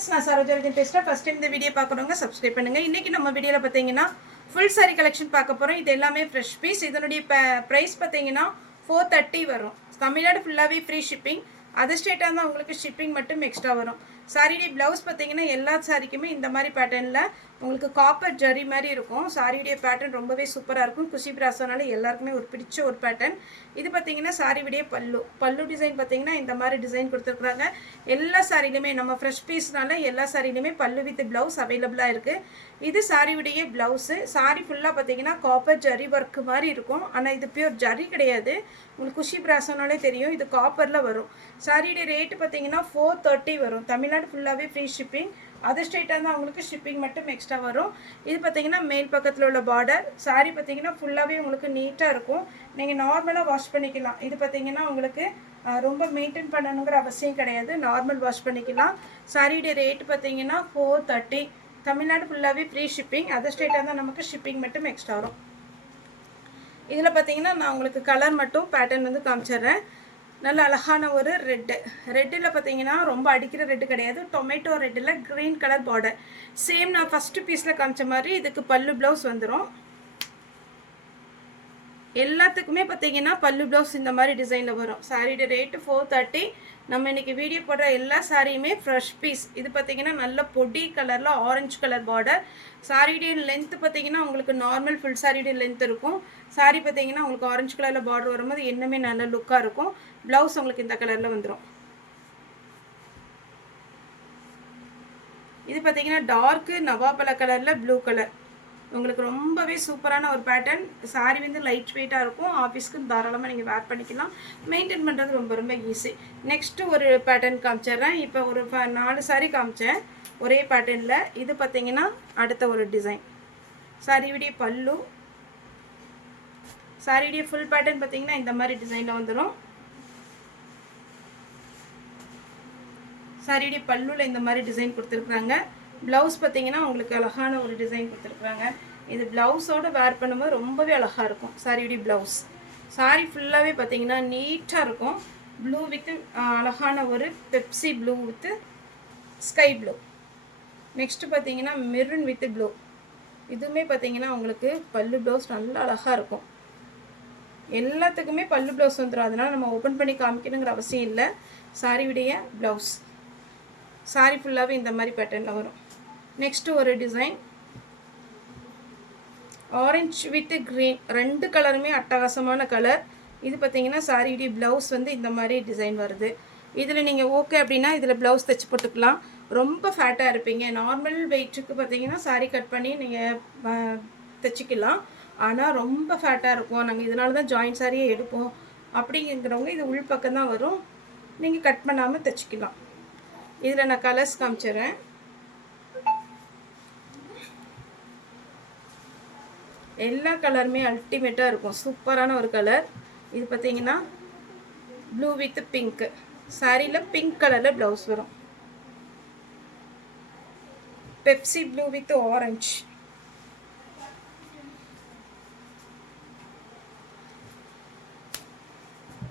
friends, நான் சரோஜா பேசுறேன். First time இந்த வீடியோ பார்க்குறவங்க சப்ஸ்கிரைப் பண்ணுங்க. இன்னைக்கு நம்ம வீடியோல பார்த்தீங்கன்னா ஃபுல் saree கலெக்ஷன் பார்க்க போறோம். இது எல்லாமே ஃப்ரெஷ் பீஸ். இதனுடைய பிரைஸ் பார்த்தீங்கன்னா 430 வரும். தமிழ்நாடு ஃபுல்லாவே ஃப்ரீ ஷிப்பிங். அதர் ஸ்டேட்டாக இருந்தால் உங்களுக்கு ஷிப்பிங் மட்டும் எக்ஸ்ட்ரா வரும். சாரியுடைய ப்ளவுஸ் பார்த்தீங்கன்னா எல்லா சாரிக்குமே இந்த மாதிரி பேட்டர்னில் உங்களுக்கு காப்பர் ஜரி மாதிரி இருக்கும். சாரியுடைய பேட்டர்ன் ரொம்பவே சூப்பராக இருக்கும். குஷி பிராசோனால எல்லாருக்குமே ஒரு பிடிச்ச ஒரு பேட்டர்ன். இது பார்த்தீங்கன்னா சாரியுடைய பல்லு டிசைன் பார்த்தீங்கன்னா இந்த மாதிரி டிசைன் கொடுத்துருக்குறாங்க. எல்லா சாரிலுமே நம்ம ஃப்ரெஷ் பீஸ்னால எல்லா சாரிலுமே பல்லு வித் ப்ளவுஸ் அவைலபிளாக இருக்குது. இது சாரியுடைய ப்ளவுஸு. சாரி ஃபுல்லாக பார்த்தீங்கன்னா காப்பர் ஜரி ஒர்க்கு மாதிரி இருக்கும். ஆனால் இது பியூர் ஜரி கிடையாது. உங்களுக்கு குஷி பிராசோனாலே தெரியும். இது காப்பரில் வரும். சாரியுடைய ரேட்டு பார்த்தீங்கன்னா 430 வரும். தமிழ்நாடு ஃபுல்லாகவே ஃப்ரீ ஷிப்பிங். அதர் ஸ்டேட்டாக இருந்தால் அவங்களுக்கு ஷிப்பிங் மட்டும் எக்ஸ்ட்ரா வரும். இது பார்த்தீங்கன்னா மேல் பக்கத்தில் உள்ள பார்டர். சாரி பார்த்தீங்கன்னா ஃபுல்லாகவே உங்களுக்கு நீட்டாக இருக்கும். நீங்கள் நார்மலாக வாஷ் பண்ணிக்கலாம். இது பார்த்தீங்கன்னா உங்களுக்கு ரொம்ப மெயின்டைன் பண்ணணுங்கிற அவசியம் கிடையாது. நார்மல் வாஷ் பண்ணிக்கலாம். சாரியுடைய ரேட்டு பார்த்தீங்கன்னா 430. தமிழ்நாடு ஃபுல்லாகவே ஃப்ரீ ஷிப்பிங். அதர் ஸ்டேட்டாக இருந்தால் நமக்கு ஷிப்பிங் மட்டும் எக்ஸ்ட்ரா வரும். இதில் பார்த்தீங்கன்னா நான் உங்களுக்கு கலர் மட்டும் பேட்டர்ன் வந்து காமிச்சிடுறேன். நல்ல அழகான ஒரு ரெட்டில் பார்த்தீங்கன்னா ரொம்ப அடிக்கிற ரெட்டு கிடையாது. டொமேட்டோ ரெட்டில் க்ரீன் கலர் பார்டர். சேம் நான் ஃபஸ்ட்டு பீஸில் காமிச்ச மாதிரி இதுக்கு பல்லு ப்ளவுஸ் வந்துடும். எல்லாத்துக்குமே பார்த்தீங்கன்னா பல்லு ப்ளவுஸ் இந்த மாதிரி டிசைனில் வரும். சாரியோட ரேட்டு 430. நம்ம இன்றைக்கி வீடியோ போடுற எல்லா சாரியுமே ஃப்ரெஷ் பீஸ். இது பார்த்தீங்கன்னா நல்ல பொடி கலரில் ஆரஞ்சு கலர் பார்டர். சாரியுடைய லென்த்து பார்த்தீங்கன்னா உங்களுக்கு நார்மல் ஃபுல் சாரியுடைய லென்த் இருக்கும். சாரி பார்த்தீங்கன்னா உங்களுக்கு ஆரஞ்சு கலரில் பார்டர் வரும்போது இன்னுமே நல்ல லுக்காக இருக்கும். ப்ளவுஸ் உங்களுக்கு இந்த கலரில் வந்துடும். இது பார்த்தீங்கன்னா டார்க்கு நவாப்பழ கலரில் ப்ளூ கலர். உங்களுக்கு ரொம்பவே சூப்பரான ஒரு பேட்டர்ன். சாரி வந்து லைட் வெயிட்டாக இருக்கும். ஆஃபீஸ்க்கு தாராளமாக நீங்கள் வேர் பண்ணிக்கலாம். மெயின்டைன் பண்ணுறது ரொம்ப ரொம்ப ஈஸி. நெக்ஸ்ட்டு ஒரு பேட்டர்ன் காமிச்சிட்றேன். இப்போ ஒரு 4 சாரி காமிச்சேன் ஒரே பேட்டர்னில். இது பார்த்தீங்கன்னா அடுத்த ஒரு டிசைன். சாரியுடைய பல்லு. சாரியுடைய ஃபுல் பேட்டர்ன் பார்த்தீங்கன்னா இந்த மாதிரி டிசைனில் வந்துடும். சாரியுடைய பல்லுவில் இந்த மாதிரி டிசைன் கொடுத்துருக்குறாங்க. ப்ளவுஸ் பார்த்தீங்கன்னா உங்களுக்கு அழகான ஒரு டிசைன் கொடுத்துருக்குறாங்க. இது ப்ளவுஸோடு வேர் பண்ணும்போது ரொம்பவே அழகாக இருக்கும். சாரியுடைய ப்ளவுஸ். சாரி ஃபுல்லாகவே பார்த்தீங்கன்னா நீட்டாக இருக்கும். ப்ளூ வித்து அழகான ஒரு Pepsi blue with sky blue. Next பார்த்தீங்கன்னா மெரூன் வித்து ப்ளூ. இதுவுமே பார்த்தீங்கன்னா உங்களுக்கு பல்லு ப்ளவுஸ் நல்லா அழகாக இருக்கும். எல்லாத்துக்குமே பல்லு ப்ளவுஸ் வந்துடும். அதனால் நம்ம ஓப்பன் பண்ணி காமிக்கணுங்கிற அவசியம் இல்லை. சாரியுடைய ப்ளவுஸ். சாரி ஃபுல்லாகவே இந்த மாதிரி பேட்டர்னில் வரும். நெக்ஸ்ட்டு ஒரு டிசைன். ஆரஞ்சு வித்து க்ரீன் ரெண்டு கலருமே அட்டகாசமான கலர். இது பார்த்தீங்கன்னா சாரியுடைய ப்ளவுஸ் வந்து இந்த மாதிரி டிசைன் வருது. இதில் நீங்கள் ஓகே அப்படின்னா இதில் ப்ளவுஸ் தைச்சி போட்டுக்கலாம். ரொம்ப ஃபேட்டாக இருப்பீங்க, நார்மல் வெயிட்டுக்கு பார்த்தீங்கன்னா சாரி கட் பண்ணி நீங்கள் தைச்சிக்கலாம். ஆனால் ரொம்ப ஃபேட்டாக இருக்கும், நாங்கள் இதனால தான் ஜாயின்ட் சாரியே எடுப்போம் அப்படிங்கிறவங்க இது உள் பக்கம் தான் வரும். நீங்கள் கட் பண்ணாமல் தைச்சிக்கலாம். இதில் நான் கலர்ஸ் காமிச்சிடுறேன். எல்லா கலருமே அல்டிமேட்டாக இருக்கும். சூப்பரான ஒரு கலர். இது பார்த்தீங்கன்னா ப்ளூ வித் பிங்க்கு. சாரியில் பிங்க் கலரில் ப்ளவுஸ் வரும். Pepsi blue with orange.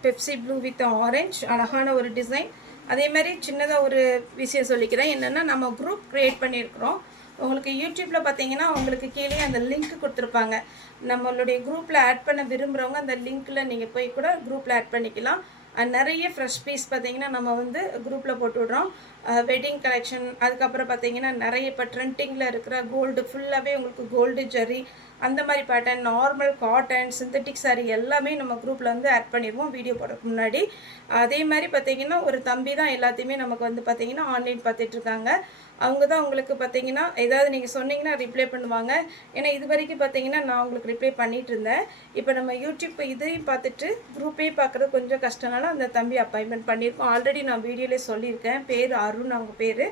Pepsi blue with orange அழகான ஒரு டிசைன். அதே மாதிரி சின்னதாக ஒரு விஷயம் சொல்லிக்கிறேன். என்னென்னா நம்ம குரூப் க்ரியேட் பண்ணியிருக்கிறோம். உங்களுக்கு யூடியூப்பில் பார்த்தீங்கன்னா உங்களுக்கு கீழே அந்த லிங்க் கொடுத்துருப்பாங்க. நம்மளுடைய குரூப்பில் ஆட் பண்ண விரும்புகிறவங்க அந்த லிங்க்கில் நீங்கள் போய் கூட குரூப்பில் ஆட் பண்ணிக்கலாம். நிறைய ஃப்ரெஷ் பீஸ் பார்த்தீங்கன்னா நம்ம வந்து குரூப்பில் போட்டு விட்றோம். வெட்டிங் கலெக்ஷன், அதுக்கப்புறம் பார்த்தீங்கன்னா நிறைய இப்போ ட்ரெண்டிங்கில் இருக்கிற கோல்டு ஃபுல்லாகவே உங்களுக்கு கோல்டு ஜரி அந்த மாதிரி pattern, normal cotton, synthetic sorry எல்லாமே நம்ம குரூப்பில் வந்து ஆட் பண்ணிடுவோம் வீடியோ போடுறதுக்கு முன்னாடி. அதே மாதிரி பார்த்தீங்கன்னா ஒரு தம்பி தான் எல்லாத்தையுமே நமக்கு வந்து பார்த்தீங்கன்னா ஆன்லைன் பார்த்துட்ருக்காங்க. அவங்க தான் உங்களுக்கு பார்த்தீங்கன்னா ஏதாவது நீங்கள் சொன்னீங்கன்னா ரிப்ளை பண்ணுவாங்க. ஏன்னா இது வரைக்கும் பார்த்தீங்கன்னா நான் உங்களுக்கு ரிப்ளை பண்ணிகிட்டு இருந்தேன். இப்போ நம்ம யூடியூப் இதையும் பார்த்துட்டு குரூப்பே பார்க்குறது கொஞ்சம் கஷ்டனால அந்த தம்பி அப்பாயின்மெண்ட் பண்ணியிருக்கோம். ஆல்ரெடி நான் வீடியோலேயே சொல்லியிருக்கேன். பேர் அருண் அவங்க பேர்.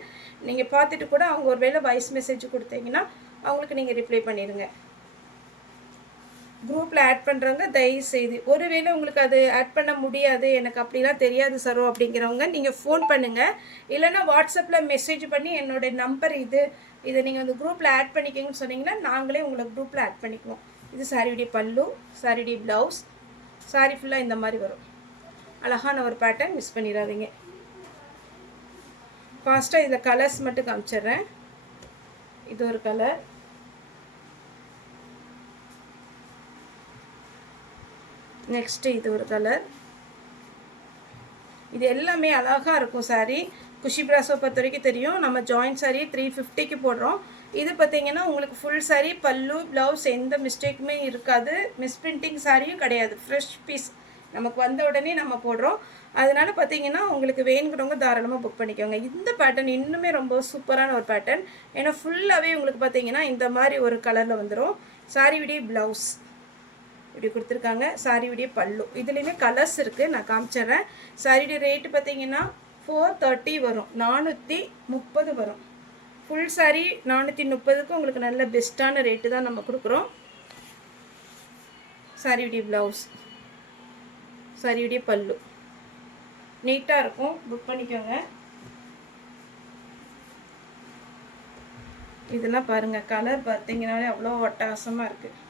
நீங்கள் பார்த்துட்டு கூட அவங்க ஒரு வேளை வாய்ஸ் மெசேஜ் கொடுத்தீங்கன்னா அவங்களுக்கு நீங்கள் ரிப்ளை பண்ணிடுங்க. குரூப்பில் ஆட் பண்ணுறவங்க தயவுசெய்து, ஒருவேளை உங்களுக்கு அது ஆட் பண்ண முடியாது, எனக்கு அப்படிலாம் தெரியாது சரோ அப்படிங்கிறவங்க நீங்கள் ஃபோன் பண்ணுங்கள். இல்லைனா வாட்ஸ்அப்பில் மெசேஜ் பண்ணி என்னோடய நம்பர் இதை நீங்கள் வந்து குரூப்பில் ஆட் பண்ணிக்கிங்கன்னு சொன்னீங்கன்னா நாங்களே உங்களை குரூப்பில் ஆட் பண்ணிக்குவோம். இது சாரியுடைய பல்லு, சாரியுடைய ப்ளவுஸ். சாரி ஃபுல்லாக இந்த மாதிரி வரும். அழகான ஒரு பேட்டர்ன், மிஸ் பண்ணிடாதீங்க. ஃபாஸ்ட்டாக இதில் கலர்ஸ் மட்டும் காமிச்சிடுறேன். இது ஒரு கலர், நெக்ஸ்ட்டு இது ஒரு கலர். இது எல்லாமே அழகாக இருக்கும் சாரீ. குஷி பிராஸோ பொறுத்த வரைக்கும் தெரியும், நம்ம ஜாயின்ட் சாரீ 350க்கு போடுறோம். இது பார்த்தீங்கன்னா உங்களுக்கு ஃபுல் சாரீ, பல்லு, ப்ளவுஸ் எந்த மிஸ்டேக்குமே இருக்காது. மிஸ்பிரிண்டிங் சாரியும் கிடையாது. ஃப்ரெஷ் பீஸ் நமக்கு வந்த உடனே நம்ம போடுறோம். அதனால பார்த்தீங்கன்னா உங்களுக்கு வேணுங்கிறவங்க தாராளமாக புக் பண்ணிக்கோங்க. இந்த பேட்டர்ன் இன்னுமே ரொம்ப சூப்பரான ஒரு பேட்டர்ன். ஏன்னா ஃபுல்லாகவே உங்களுக்கு பார்த்தீங்கன்னா இந்த மாதிரி ஒரு கலரில் வந்துடும். சாரீ விடிய ப்ளவுஸ் இப்படி கொடுத்துருக்காங்க, சாரீ விடிய பல்லு. இதுலேயுமே கலர்ஸ் இருக்குது, நான் காமிச்சிட்றேன். சாரியுடைய ரேட்டு பார்த்தீங்கன்னா 430 வரும், 430 வரும். ஃபுல் சாரீ 430க்கு உங்களுக்கு நல்ல பெஸ்ட்டான ரேட்டு தான் நம்ம கொடுக்குறோம். சாரியுடைய ப்ளவுஸ், சாரியுடைய பல்லு நீட்டாக இருக்கும், புக் பண்ணிக்கோங்க. இதெல்லாம் பாருங்கள், கலர் பார்த்தீங்கன்னாலே அவ்வளோ அட்டகாசமாக இருக்குது.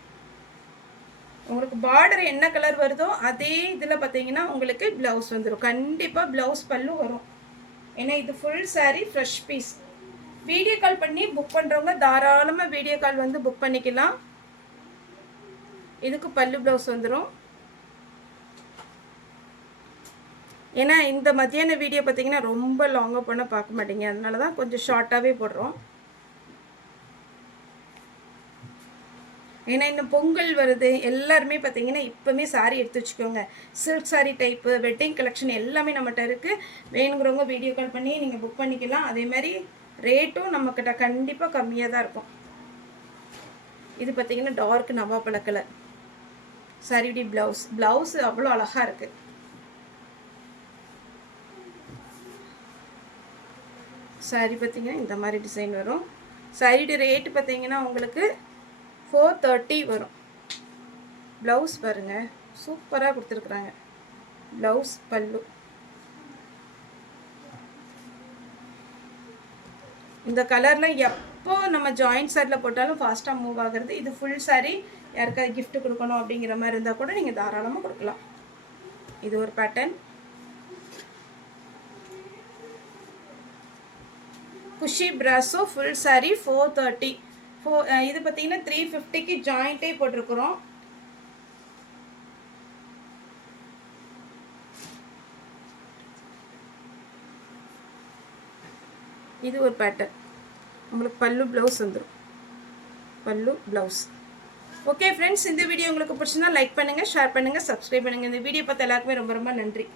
உங்களுக்கு பார்டர் என்ன கலர் வருதோ அதே இதில் பார்த்தீங்கன்னா உங்களுக்கு ப்ளவுஸ் வந்துடும். கண்டிப்பாக ப்ளவுஸ் பல்லு வரும். ஏன்னா இது full sari, fresh piece. Video call பண்ணி புக் பண்ணுறவங்க தாராளமாக வீடியோ கால் வந்து புக் பண்ணிக்கலாம். இதுக்கு பல்லு ப்ளவுஸ் வந்துடும். ஏன்னா இந்த மத்தியான வீடியோ பார்த்தீங்கன்னா ரொம்ப லாங்காக பண்ண பார்க்க மாட்டீங்க, அதனால தான் கொஞ்சம் ஷார்ட்டாகவே போடுறோம். ஏன்னா இன்னும் பொங்கல் வருது, எல்லாருமே பார்த்தீங்கன்னா இப்போவுமே சாரீ எடுத்து வச்சுக்கோங்க. Silk sari type, wedding collection எல்லாமே நம்மகிட்ட இருக்குது. வேணுங்கிறவங்க வீடியோ கால் பண்ணி நீங்கள் புக் பண்ணிக்கலாம். அதேமாதிரி ரேட்டும் நம்மக்கிட்ட கண்டிப்பாக கம்மியாக தான் இருக்கும். இது பார்த்தீங்கன்னா டார்க் நவாப்பழ கலர் சாரியுடைய ப்ளவுஸ். ப்ளவுஸ் அவ்வளோ அழகாக இருக்குது. சாரீ பார்த்தீங்கன்னா இந்த மாதிரி டிசைன் வரும். சாரியுடைய ரேட்டு பார்த்தீங்கன்னா உங்களுக்கு 430 வரும். ப்ளவுஸ் பாருங்கள், சூப்பராக கொடுத்துருக்குறாங்க. ப்ளவுஸ் பல்லு. இந்த கலரில் எப்போ நம்ம ஜாயிண்ட் சாரியில் போட்டாலும் ஃபாஸ்ட்டாக மூவ் ஆகுறது. இது ஃபுல் சாரீ, யாருக்காவது கிஃப்ட் கொடுக்கணும் அப்படிங்கிற மாதிரி இருந்தால் கூட நீங்கள் தாராளமாக கொடுக்கலாம். இது ஒரு பேட்டர்ன். குஷி பிராஸோ ஃபுல் சாரீ 430. இது பார்த்தீங்கன்னா 350க்கு ஜாயிண்ட்டே போட்டிருக்கிறோம். இது ஒரு பேட்டர்ன். உங்களுக்கு பல்லு ப்ளவுஸ் வந்துடும். பல்லு ப்ளவுஸ். ஓகே ஃப்ரெண்ட்ஸ், இந்த வீடியோ உங்களுக்கு பிடிச்சிருந்தா லைக் பண்ணுங்கள், ஷேர் பண்ணுங்கள், சப்ஸ்கிரைப் பண்ணுங்கள். இந்த வீடியோ பார்த்த எல்லாருக்குமே ரொம்ப ரொம்ப நன்றி.